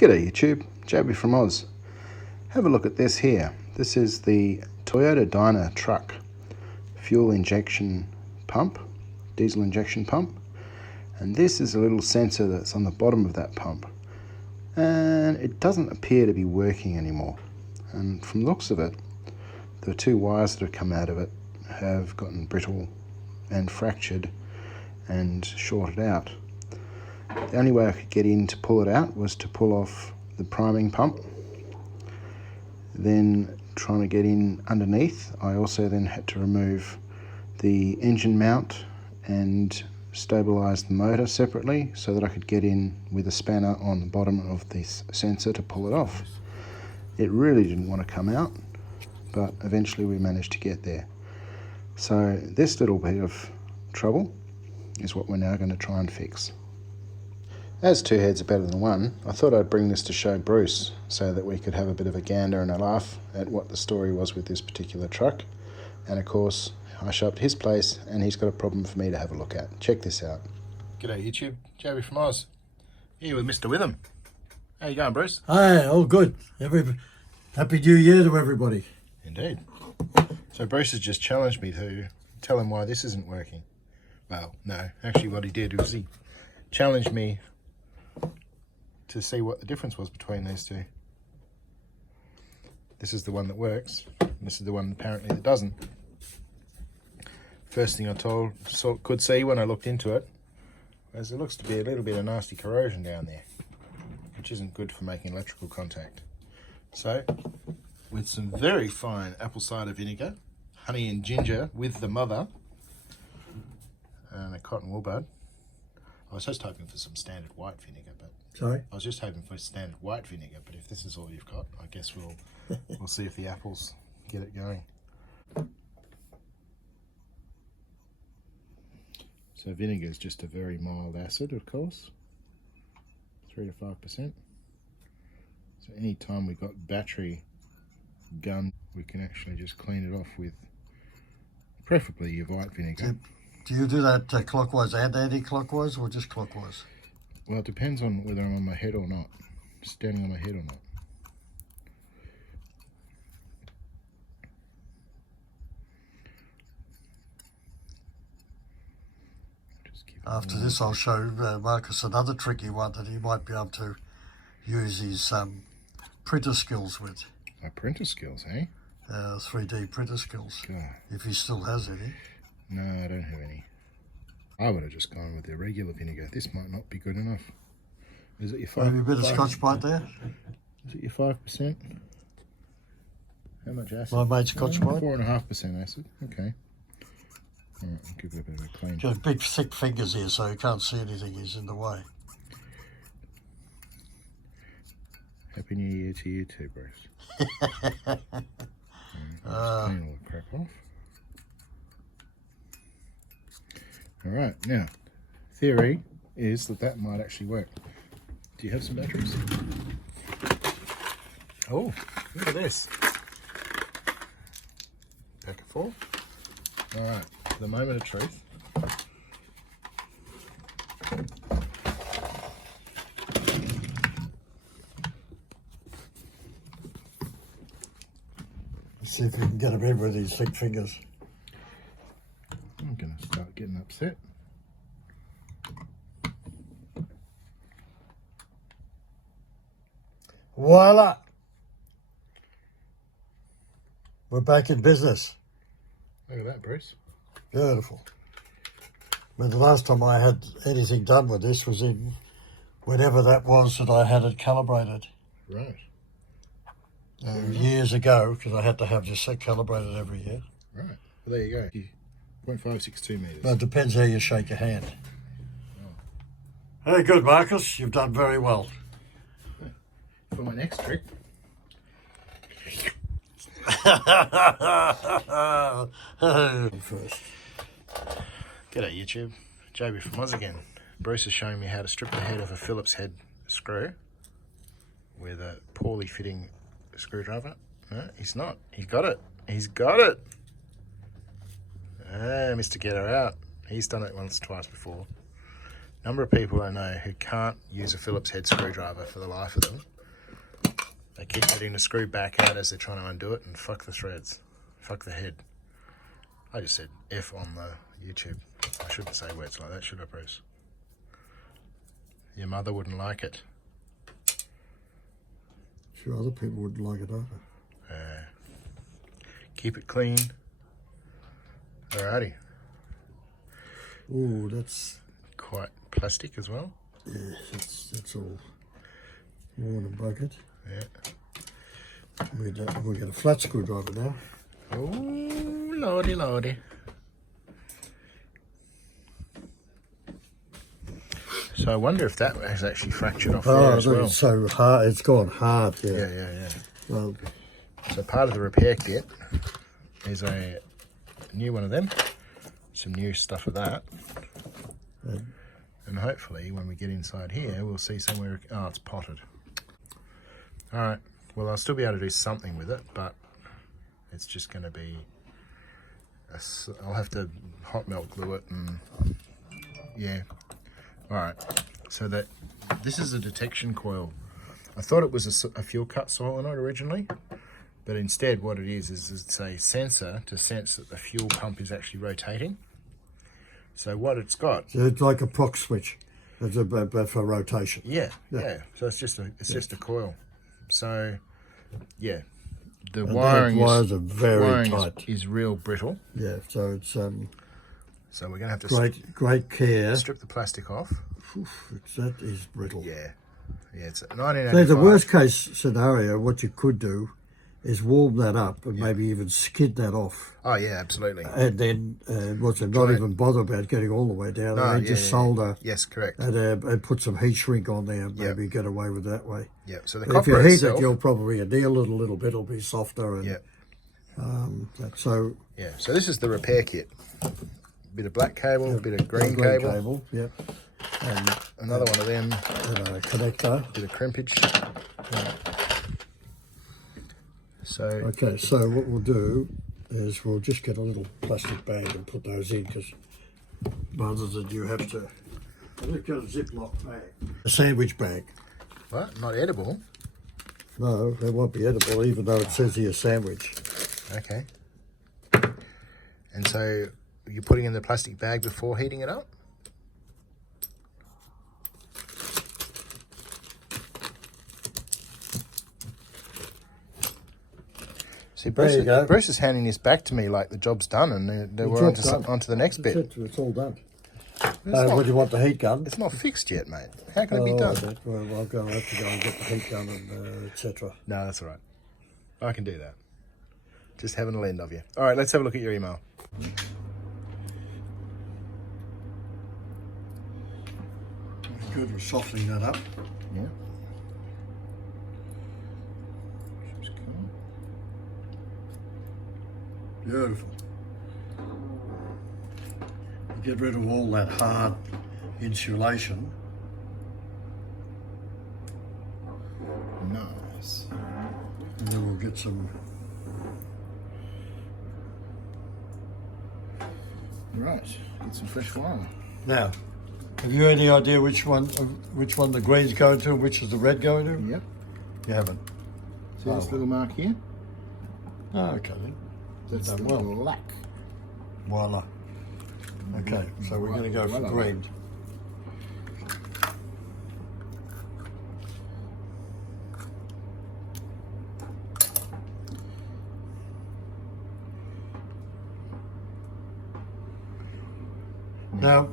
G'day YouTube, Joby from Oz. Have a look at this here. This is the Toyota Dyna truck fuel injection pump, diesel injection pump, and this is a little sensor that's on the bottom of that pump, and it doesn't appear to be working anymore. And from the looks of it, the two wires that have come out of it have gotten brittle and fractured and shorted out. The only way I could get in to pull it out was to pull off the priming pump. Then trying to get in underneath, I also then had to remove the engine mount and stabilize the motor separately so that I could get in with a spanner on the bottom of this sensor to pull it off. It really didn't want to come out, but eventually we managed to get there. So this little bit of trouble is what we're now going to try and fix. As two heads are better than one, I thought I'd bring this to show Bruce so that we could have a bit of a gander and a laugh at what the story was with this particular truck. And of course, I show up to his place and he's got a problem for me to have a look at. Check this out. G'day YouTube, Joby from Oz. Here with Mr. Whitham. How you going, Bruce? Hi, all good. Happy New Year to everybody. Indeed. So Bruce has just challenged me to tell him why this isn't working. Well, no, actually what he did was he challenged me to see what the difference was between these two. This is the one that works, and this is the one apparently that doesn't. First thing I could see when I looked into it was there looks to be a little bit of nasty corrosion down there, which isn't good for making electrical contact. So, with some very fine apple cider vinegar, honey and ginger with the mother, and a cotton wool bud. I was just hoping for some standard white vinegar, but Sorry? I was just hoping for standard white vinegar, but if this is all you've got, I guess we'll see if the apples get it going. So vinegar is just a very mild acid, of course, 3 to 5%. So any time we've got battery gun, we can actually just clean it off with preferably your white vinegar. Do you do that clockwise and anti-clockwise, or just clockwise? Well, it depends on whether I'm on my head or not, standing on my head or not. After this, I'll show Marcus another tricky one that he might be able to use his printer skills with. My printer skills, eh? 3D printer skills, God. if he still has any. No, I don't have any. I would have just gone with the regular vinegar. This might not be good enough. Is it your 5%? Maybe a bit of Scotch-Brite there? Is it your 5%? How much acid? My mate's Scotch-Brite. 4.5% acid. Okay. All right, I'll give it a bit of a clean. He's got big, thick fingers here, so he can't see anything. He's in the way. Happy New Year to you too, Bruce. Clean all the crap off. All right, now, theory is that might actually work. Do you have some batteries? Oh, look at this. Pack of 4. All right, the moment of truth. Let's see if we can get him in with these thick fingers. I'm going to start getting upset. Voila! We're back in business. Look at that, Bruce. Beautiful. But the last time I had anything done with this was in whenever that was that I had it calibrated. Right. Years ago, because I had to have this calibrated every year. Right. Well, there you go. 0.562 metres. But it depends how you shake your hand. Oh. Very good, Marcus. You've done very well. For my next trick. First. G'day YouTube, Joby from Oz again. Bruce is showing me how to strip the head of a Phillips head screw with a poorly fitting screwdriver. No, he's not. He's got it. He's got it. Ah, Mr. Get Her Out. He's done it once, twice before. Number of people I know who can't use a Phillips head screwdriver for the life of them. They keep getting the screw back out as they're trying to undo it, and fuck the threads. Fuck the head. I just said F on the YouTube. I shouldn't say words like that, should I, Bruce? Your mother wouldn't like it. Sure, other people wouldn't like it either. Keep it clean. Alrighty. Oh, that's Quite plastic as well. yeah, that's all worn and bucket. Yeah. We get a flat screwdriver now. Oh, lordy, lordy. So I wonder if that has actually fractured off there as well. It's so hard. It's gone hard. Yeah. Yeah. Well, So part of the repair kit is a new one of them, some new stuff of that, and hopefully when we get inside here we'll see somewhere. Oh, it's potted. All right. Well, I'll still be able to do something with it, but it's just going to be. I'll have to hot melt glue it, and yeah. All right. So this is a detection coil. I thought it was a fuel cut solenoid originally. But instead what it is it's a sensor to sense that the fuel pump is actually rotating. So what it's got... so it's like a proc switch. It's for rotation. Yeah. So it's just a coil. So, yeah. The And wiring the wires are very tight. Is real brittle. Yeah, so it's So we're going to have to great care. strip the plastic off. That is brittle. Yeah. It's 1985. So the worst case scenario, what you could do is warm that up and maybe even skid that off. Oh, yeah, absolutely. And then, not even bother about getting all the way down. No, and then just solder. Yes, correct. And put some heat shrink on there and maybe get away with that way. Yeah, so the If copper you heat itself... it, you'll probably anneal it a little bit. It'll be softer. And, so So this is the repair kit. Bit of black cable, a bit of green cable. Yep. And Another one of them. and a connector. Bit of crimpage. So Okay, so what we'll do is we'll just get a little plastic bag and put those in, because rather than you have to... Let's get a Ziploc bag. A sandwich bag. what? Not edible. No, they won't be edible, even though it says here sandwich. Okay. And so you're putting in the plastic bag before heating it up? See, Bruce is handing this back to me like the job's done, and we're onto the next bit. It's all done. What do you want, the heat gun? It's not fixed yet, mate. How can it be done? Well, I'm going to have to go and get the heat gun and etc. No, that's all right. I can do that. Just having a lend of you. All right, let's have a look at your email. Good with softening that up. Yeah. Beautiful. Get rid of all that hard insulation. Nice. And then we'll get some... Right, get some fresh wire. Now, have you any idea which one the green's going to and which is the red going to? Yep. You haven't? See this little mark here? Oh, okay then. That's done the well. black. Voila. Okay, so we're going to go for green. Now,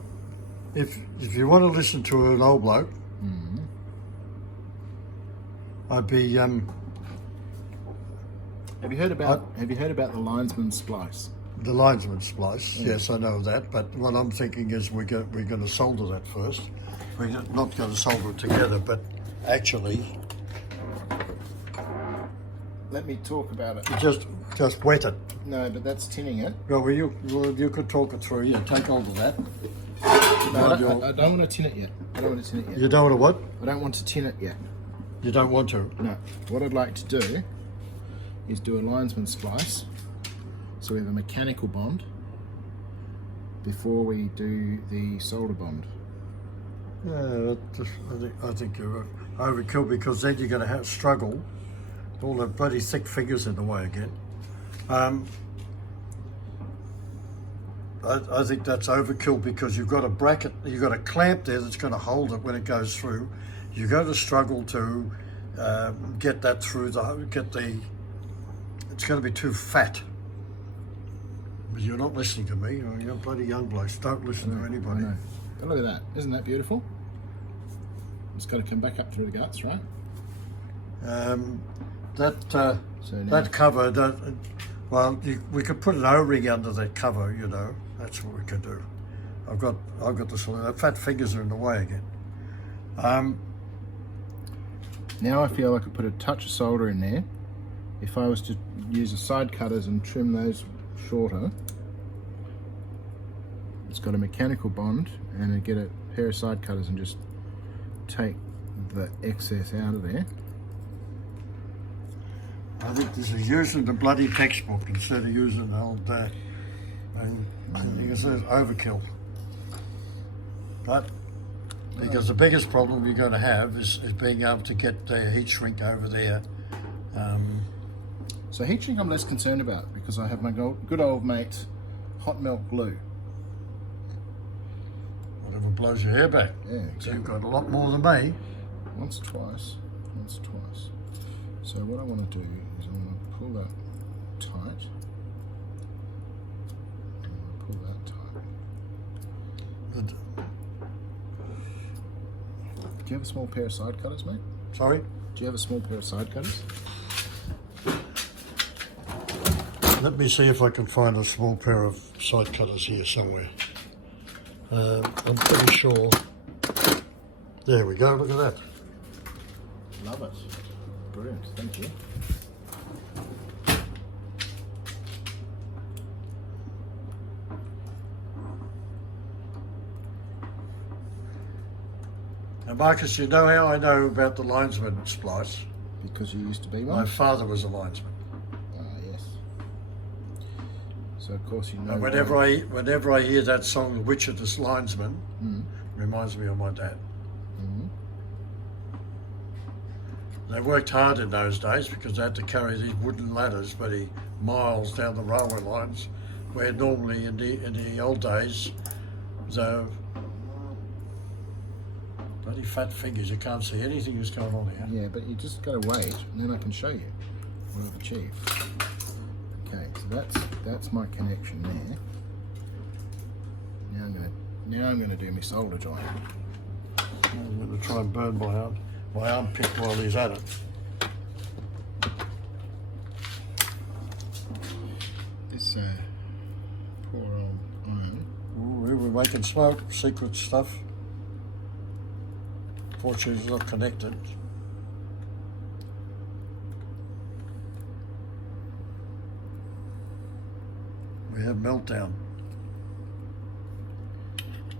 if you want to listen to an old bloke, I'd be Have you heard about the linesman splice? the linesman splice. Yes, I know that. But what I'm thinking is we're going to solder that first. We're not going to solder it together, but actually, Let me talk about it. just wet it. No, but that's tinning it. Well, you could talk it through. Yeah, take hold of that. No, I don't want to tin it yet. You don't want to what? I don't want to tin it yet. You don't want to. No. What I'd like to do is do a linesman splice. So we have a mechanical bond before we do the solder bond. Yeah, I think you're overkill, because then you're going to have struggle. All the bloody thick fingers in the way again. I think that's overkill, because you've got a bracket, you've got a clamp there that's going to hold it when it goes through. You're going to struggle to get that through it's going to be too fat. But you're not listening to me. You're bloody young blokes. Don't listen to anybody. But look at that. Isn't that beautiful? It's got to come back up through the guts, right? That cover, we could put an O-ring under that cover, you know. That's what we could do. I've got the fat fingers are in the way again. Now I feel I could put a touch of solder in there. If I was to use the side cutters and trim those shorter, it's got a mechanical bond, and I get a pair of side cutters and just take the excess out of there. I think this is using the bloody textbook instead of using the old because it's overkill. But because the biggest problem you're going to have is being able to get the heat shrink over there. So heat shrink I'm less concerned about, because I have my good old mate hot melt glue. Whatever blows your hair back. Yeah, So exactly. you've got a lot more than me. Once, twice. So what I want to do is I want to pull that tight. Good. Do you have a small pair of side cutters, mate? Sorry? Do you have a small pair of side cutters? Let me see if I can find a small pair of side cutters here somewhere. I'm pretty sure. There we go, look at that. Love it. Brilliant, thank you. Now, Marcus, you know how I know about the linesman splice? Because you used to be My one? father was a linesman. Yes. So of course you know. And whenever I hear that song, The Wichita's Linesman, reminds me of my dad. They worked hard in those days because they had to carry these wooden ladders bloody miles down the railway lines, where normally in the old days, the bloody fat fingers, you can't see anything that's going on here. Yeah, but you just got to wait, and then I can show you what I've achieved. Okay, so that's my connection there. Now I'm gonna do my solder joint. I'm going to try and burn my armpit while he's at it. This poor old iron. Ooh, we're making smoke, secret stuff. Fortunately, it's not connected. We have meltdown.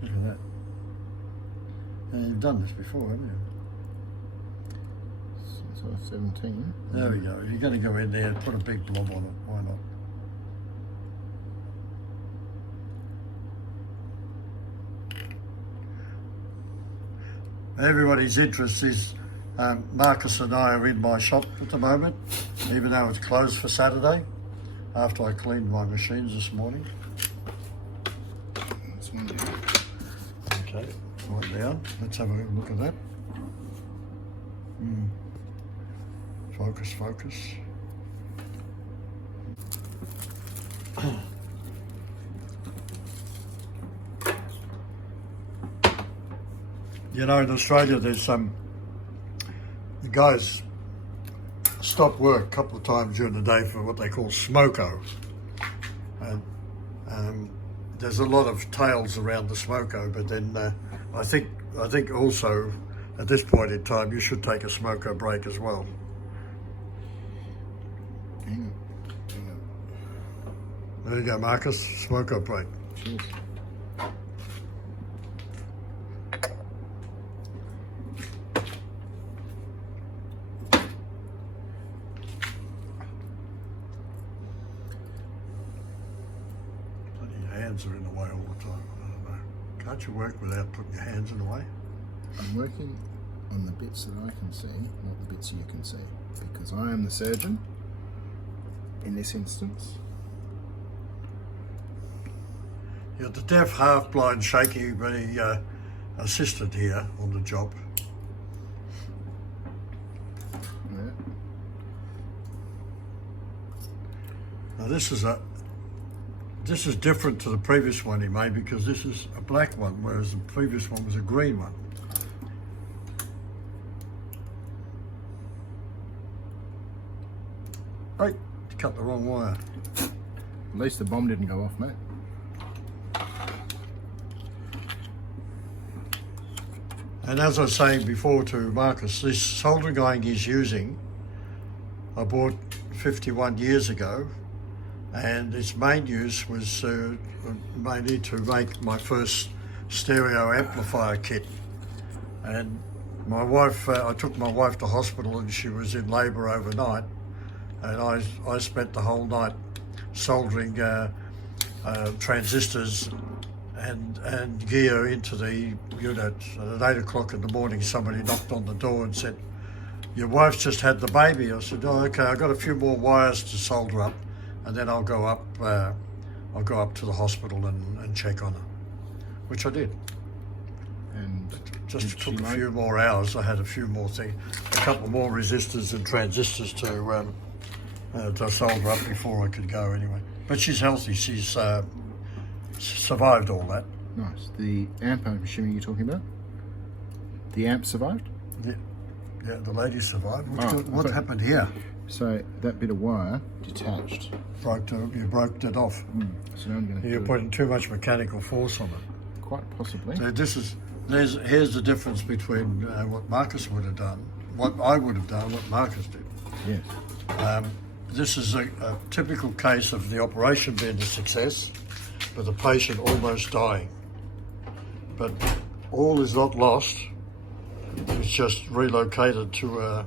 Look at that. And you've done this before, haven't you? Since I was 17. There we go. You're going to go in there and put a big blob on it. Why not? Everybody's interest is Marcus and I are in my shop at the moment, even though it's closed for Saturday, after I cleaned my machines this morning. That's one down. Okay, one down. Let's have a look at that. Focus, focus. You know, in Australia, there's the guys stop work a couple of times during the day for what they call smoko, and there's a lot of tales around the smoko. But then I think also at this point in time you should take a smoko break as well. Hang on. There you go, Marcus. Smoko break. Cheers. Your hands are in the way all the time. I don't know. Can't you work without putting your hands in the way? I'm working on the bits that I can see, not the bits you can see, because I am the surgeon in this instance. You're the deaf, half-blind, shaky assistant here on the job. Yeah. Now this is different to the previous one he made, because this is a black one, whereas the previous one was a green one. Right, cut the wrong wire. At least the bomb didn't go off, mate. And as I was saying before to Marcus, this soldering iron he's using, I bought 51 years ago, and its main use was mainly to make my first stereo amplifier kit. And my wife, I took my wife to hospital and she was in labour overnight, and I spent the whole night soldering transistors and gear into the unit. And at 8 o'clock in the morning, somebody knocked on the door and said, "Your wife's just had the baby." I said, "Oh, okay, I've got a few more wires to solder up, and then I'll go up to the hospital and check on her," which I did. And Just took a few more hours. I had a few more things, a couple more resistors and transistors to solder up before I could go anyway. But she's healthy. She's survived all that. nice. The amp, I'm assuming you're talking about? The amp survived? Yeah, the lady survived. What okay. happened here? So that bit of wire detached. You broke it off. So now I'm going to You're putting too much mechanical force on it. quite possibly. So here's the difference between what Marcus would have done, what I would have done, what Marcus did. Yes. This is a typical case of the operation being a success, but the patient almost dying. But all is not lost. It's just relocated to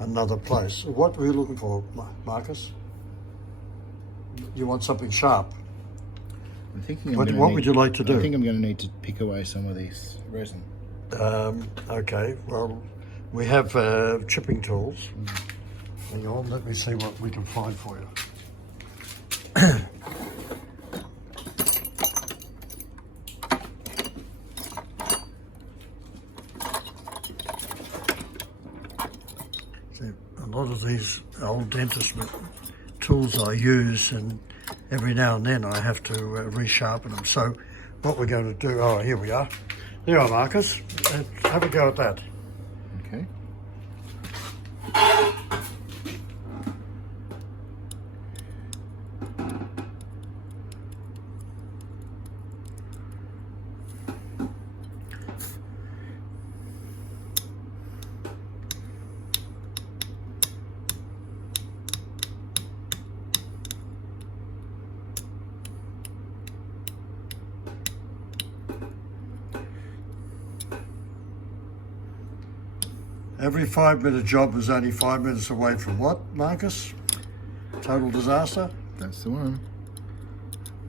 another place. What were you looking for, Marcus? You want something sharp? I'm thinking What would you like to do? I think I'm going to need to pick away some of this resin. Okay, well, we have chipping tools. Hang on, let me see what we can find for you. See, a lot of these old dentist tools I use, and every now and then I have to resharpen them. So what we're going to do, here we are. There you are, Marcus. Let's have a go at that. Okay. Every 5-minute job is only 5 minutes away from what, Marcus? Total disaster? That's the one.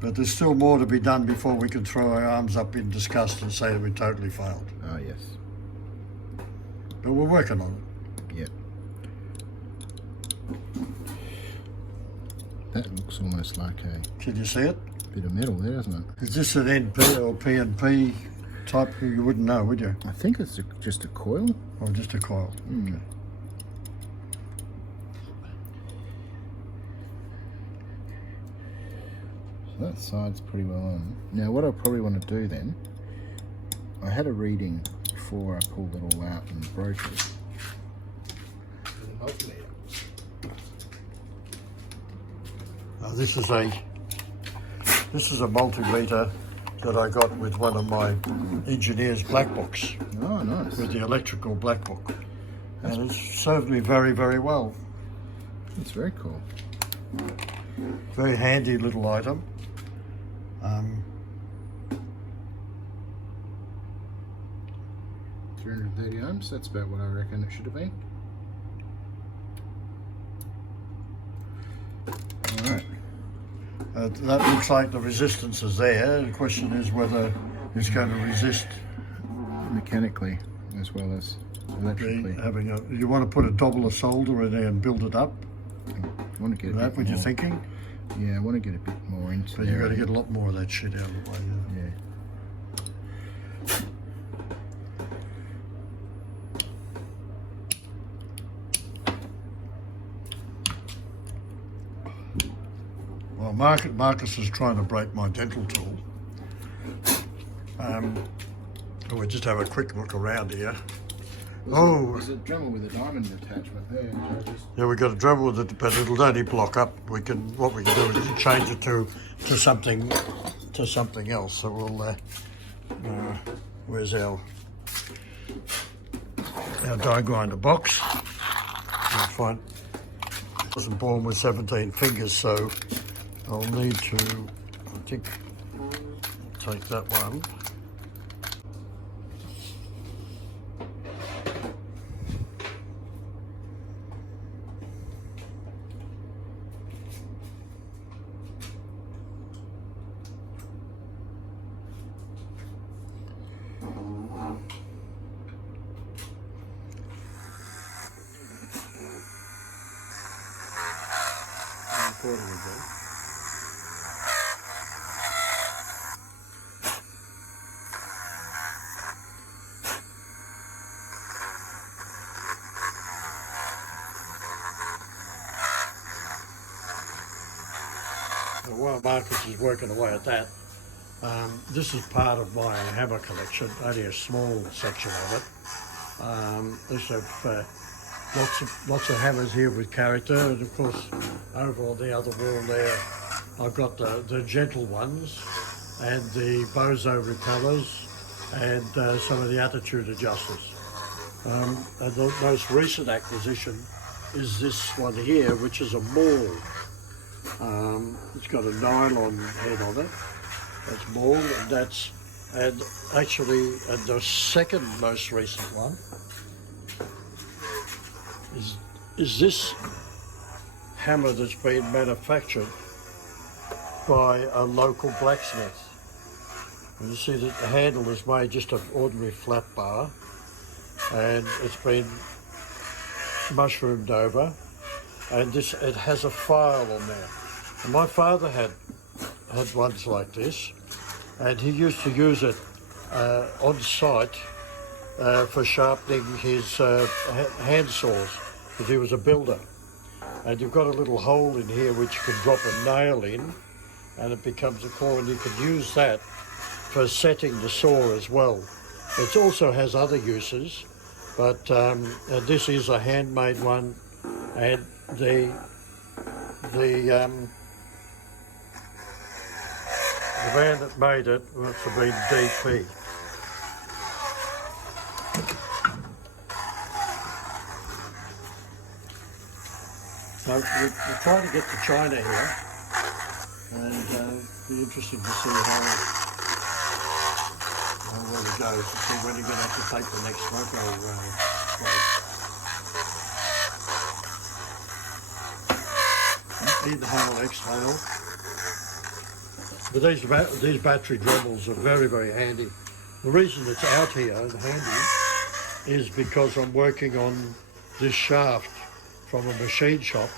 But there's still more to be done before we can throw our arms up in disgust and say that we totally failed. Oh, yes. But we're working on it. Yep. That looks almost like a Can you see it? bit of metal there, doesn't it? Is this an NP or PNP type? You wouldn't know, would you? I think it's just a coil. Or just a coil? Okay. So that side's pretty well on. Now what I probably want to do then, I had a reading before I pulled it all out and broke it. This is a multimeter that I got with one of my engineer's black books, Oh, nice. with the electrical black book, and it's served me very, very well. That's very cool. Very handy little item. 330 ohms, that's about what I reckon it should have been. Alright. That looks like the resistance is there. The question is whether it's going to resist. Let mechanically as well as electrically. You want to put a double of solder in there and build it up? I want to get Is that what you're thinking? Yeah, I want to get a bit more into But there. you've got to get a lot more of that shit out of the way. Yeah. Well, Marcus is trying to break my dental tool. We'll just have a quick look around here. There's a Dremel with a diamond attachment there. Yeah, we've got a Dremel with it, but it'll only block up. What we can do is change it to something else. So we'll where's our die grinder box? I'll find. I wasn't born with 17 fingers, so I'll need to, I think, take that one. While Marcus is working away at that, this is part of my hammer collection, only a small section of it. This have lots of hammers here with character, and of course over on the other wall there I've got the gentle ones and the Bozo repellers and some of the attitude adjusters. And the most recent acquisition is this one here, which is a maul. It's got a nylon head on it. That's maul, and actually the second most recent one is this hammer that's been manufactured by a local blacksmith. And you see that the handle is made just of ordinary flat bar, and it's been mushroomed over, and it has a file on there. And my father had ones like this, and he used to use it on site for sharpening his hand saws, because he was a builder. And you've got a little hole in here which you can drop a nail in, and it becomes a core, and you can use that for setting the saw as well. It also has other uses, but this is a handmade one, and the man that made it must have been DP. So we're trying to get to China here, and it'll be interesting to see how well it goes, to see when you're going to have to take the next loco place. Inhale, exhale. But these battery Dremels are very, very handy. The reason it's out here and handy is because I'm working on this shaft from a machine shop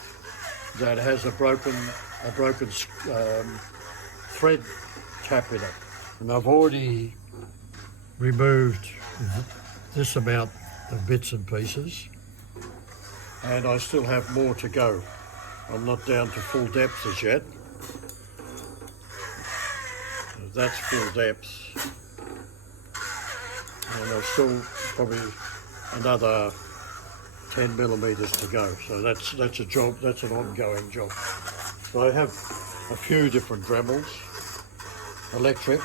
that has a broken thread cap in it. And I've already removed this amount of bits and pieces, and I still have more to go. I'm not down to full depth as yet. That's full depth, and I've still probably another 10 millimeters to go. So that's a job. That's an ongoing job. So I have a few different Dremels, electric,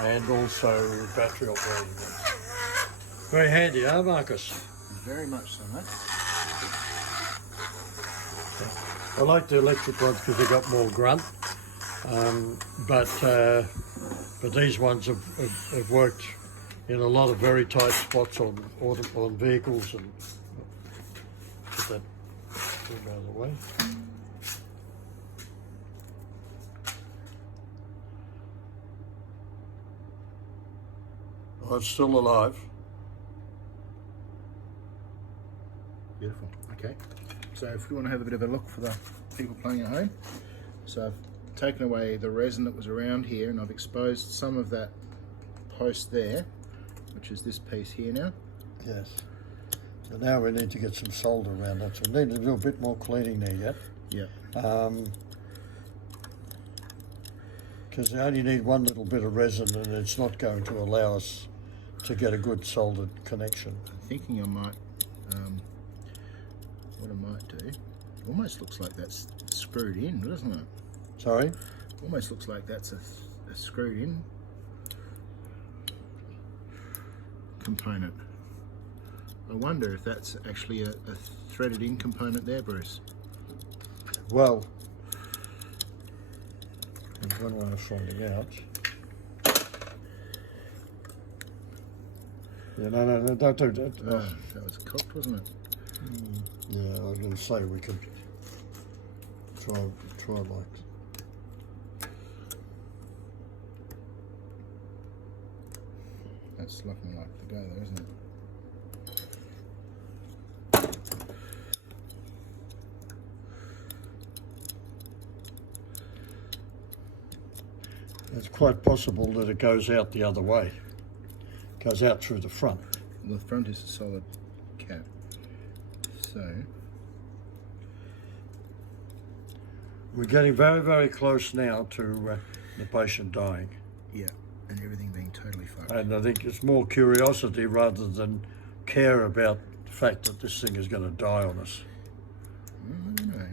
and also battery operating ones. Very handy, huh, Marcus? Very much so, mate. I like the electric ones because they've got more grunt. But these ones have worked in a lot of very tight spots on vehicles, and put that out of the way. Oh, it's still alive. Beautiful. Okay. So if you want to have a bit of a look for the people playing at home. So I've taken away the resin that was around here and I've exposed some of that post there, which is this piece here now. Yes. So now we need to get some solder around that. So we need to do a bit more cleaning there yet. Yeah. Because they only need one little bit of resin and it's not going to allow us to get a good soldered connection. I'm thinking I might, what I might do, almost looks like that's screwed in, doesn't it? Sorry? Almost looks like that's a screwed in component. I wonder if that's actually a threaded in component there, Bruce. Well, there's one way of finding out. Yeah, no, don't do that. Oh, that was cocked, wasn't it? Yeah, I was going to say we could try like. That's looking like the go there, isn't it? It's quite possible that it goes out the other way. Goes out through the front. The front is a solid cap. So We're getting very, very close now to the patient dying. yeah, and everything being totally fucked. And I think it's more curiosity rather than care about the fact that this thing is going to die on us. I don't know.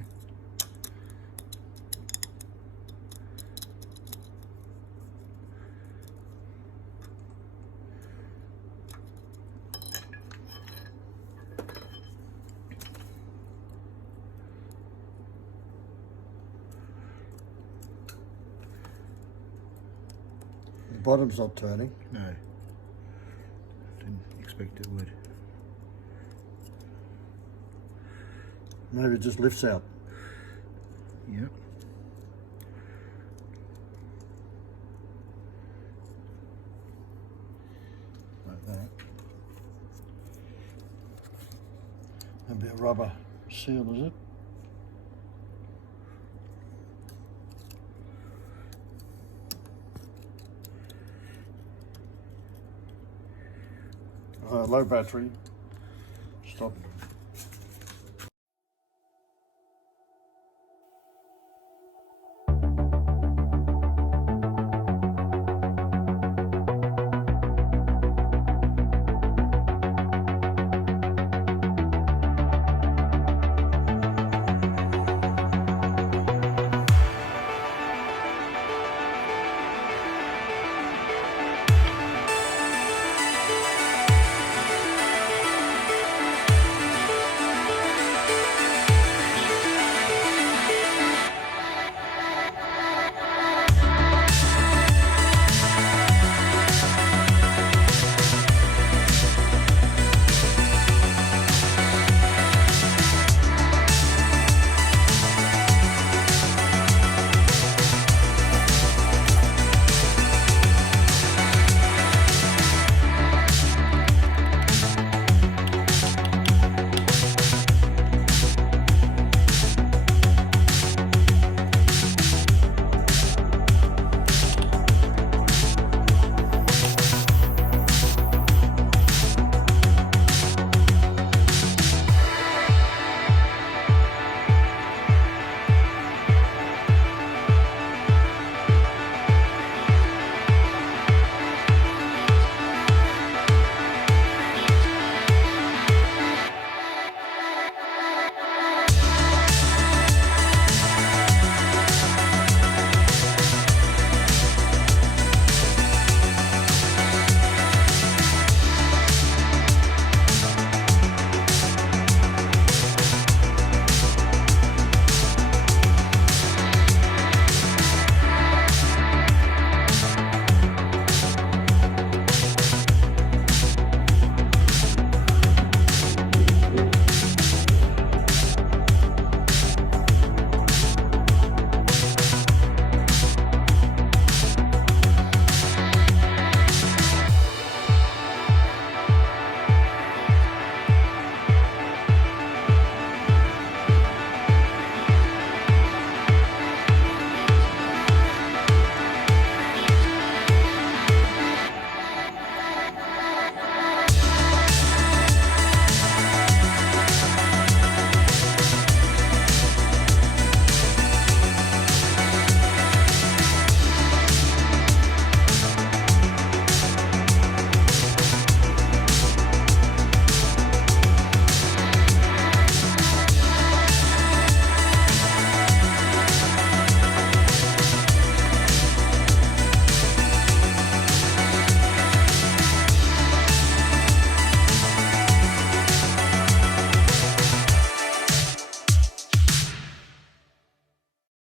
The bottom's not turning. No. Didn't expect it would. Maybe it just lifts out. Yep. Like that. Maybe a rubber seal, is it? Low battery. Stop